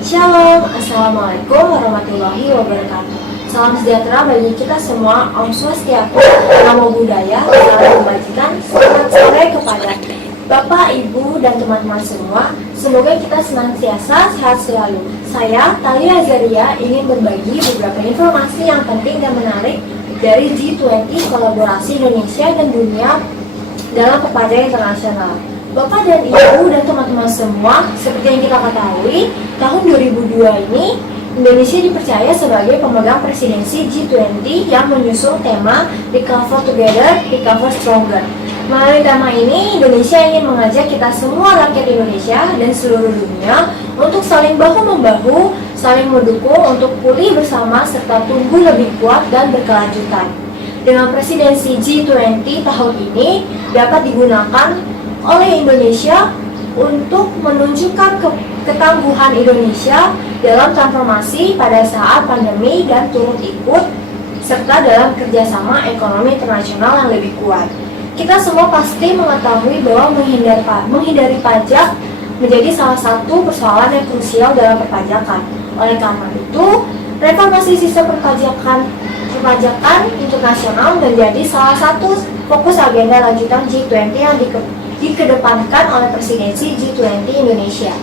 Shalom, Assalamualaikum warahmatullahi wabarakatuh. Salam sejahtera bagi kita semua. Om Swastiastu, Namo Buddhaya, salam kebajikan. Selamat sore kepada Bapak, Ibu, dan teman-teman semua. Semoga kita senantiasa sehat selalu. Saya, Talia Azaria, ingin berbagi beberapa informasi yang penting dan menarik dari G20 kolaborasi Indonesia dan dunia dalam perpajakan internasional. Bapak dan Ibu dan teman-teman semua, seperti yang kita ketahui, tahun 2002 ini Indonesia dipercaya sebagai pemegang presidensi G20 yang menyusung tema Recover Together, Recover Stronger. Melalui tema ini, Indonesia ingin mengajak kita semua rakyat Indonesia dan seluruh dunia untuk saling bahu-membahu, saling mendukung untuk pulih bersama serta tumbuh lebih kuat dan berkelanjutan. Dengan presidensi G20 tahun ini dapat digunakan oleh Indonesia untuk menunjukkan ketangguhan Indonesia dalam transformasi pada saat pandemi dan turut ikut serta dalam kerjasama ekonomi internasional yang lebih kuat. Kita semua pasti mengetahui bahwa menghindari pajak menjadi salah satu persoalan yang krusial dalam perpajakan. Oleh karena itu, reformasi sistem perpajakan internasional menjadi salah satu fokus agenda lanjutan G20 yang dikedepankan oleh presidensi G20 Indonesia.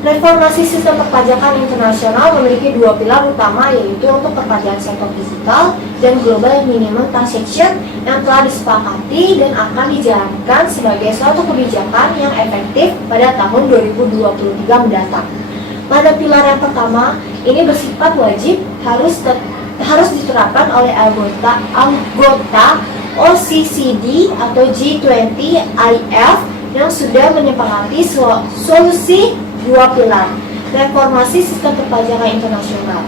Reformasi sistem perpajakan internasional memiliki dua pilar utama, yaitu untuk perpajakan sektor digital dan global minimum taxation yang telah disepakati dan akan dijalankan sebagai suatu kebijakan yang efektif pada tahun 2023 mendatang. Pada pilar yang pertama, ini bersifat wajib harus diterapkan oleh anggota OECD atau G20 IF yang sudah menyepakati solusi dua pilar reformasi sistem perpajakan internasional.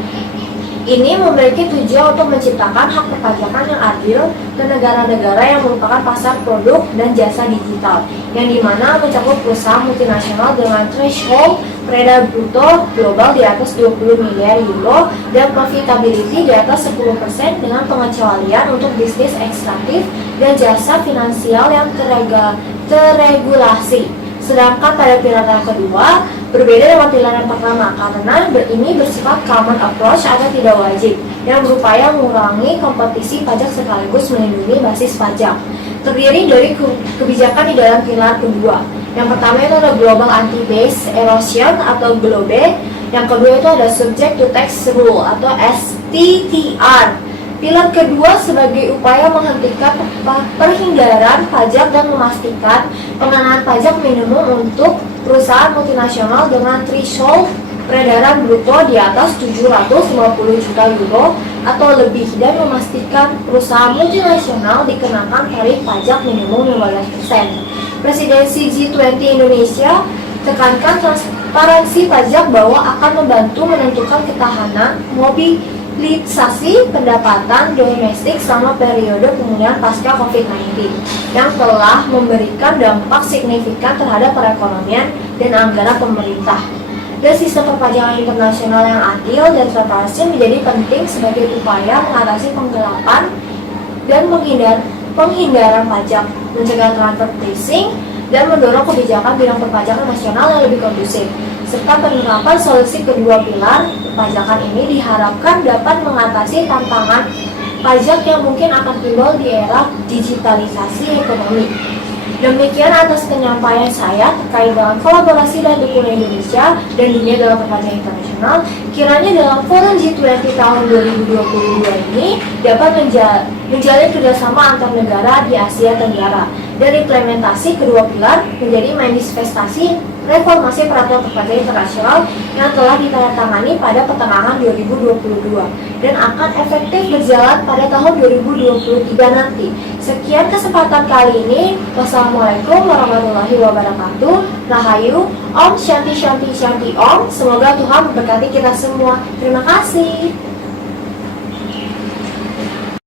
Ini memiliki tujuan untuk menciptakan hak perpajakan yang adil ke negara-negara yang merupakan pasar produk dan jasa digital, yang dimana mencakup perusahaan multinasional dengan threshold peredaran bruto global di atas 20 miliar euro dan profitability di atas 10% dengan pengecualian untuk bisnis ekstraktif dan jasa finansial yang terregulasi. Sedangkan pada pilar yang kedua berbeda dengan pilar yang pertama karena ini bersifat common approach atau tidak wajib yang berupaya mengurangi kompetisi pajak sekaligus melindungi basis pajak. Terdiri dari kebijakan di dalam pilar kedua. Yang pertama itu ada Global Anti-Base Erosion atau GLOBE. Yang kedua itu ada Subject to Tax Rule atau STTR. Pilar kedua sebagai upaya menghentikan perhindaran pajak dan memastikan pengenaan pajak minimum untuk perusahaan multinasional dengan threshold peredaran bruto di atas 750 juta euro atau lebih dan memastikan perusahaan multinasional dikenakan tarif pajak minimum 15%. Presidensi G20 Indonesia tekankan transparansi pajak bahwa akan membantu menentukan ketahanan mobilisasi pendapatan domestik selama periode pemulihan pasca COVID-19 yang telah memberikan dampak signifikan terhadap perekonomian dan anggaran pemerintah. Dan sistem perpajakan internasional yang adil dan transparansi menjadi penting sebagai upaya mengatasi penggelapan dan penghindaran pajak, mencegah transfer pricing, dan mendorong kebijakan bidang perpajakan nasional yang lebih kondusif. Serta penerapan solusi kedua pilar perpajakan ini diharapkan dapat mengatasi tantangan pajak yang mungkin akan timbul di era digitalisasi ekonomi. Demikian atas penyampaian saya terkait dengan kolaborasi dan dukungan Indonesia dan dunia dalam perpajakan internasional. Kiranya dalam forum G20 tahun 2022 ini dapat menjalin kerjasama antar negara di Asia Tenggara dan implementasi kedua pilar menjadi manifestasi reformasi peraturan perpajakan internasional yang telah ditandatangani pada pertengahan 2022 dan akan efektif berjalan pada tahun 2023 nanti. Sekian kesempatan kali ini. Wassalamualaikum warahmatullahi wabarakatuh. Rahayu, Om Shanti Shanti Shanti Om. Semoga Tuhan memberkati kita semua. Terima kasih.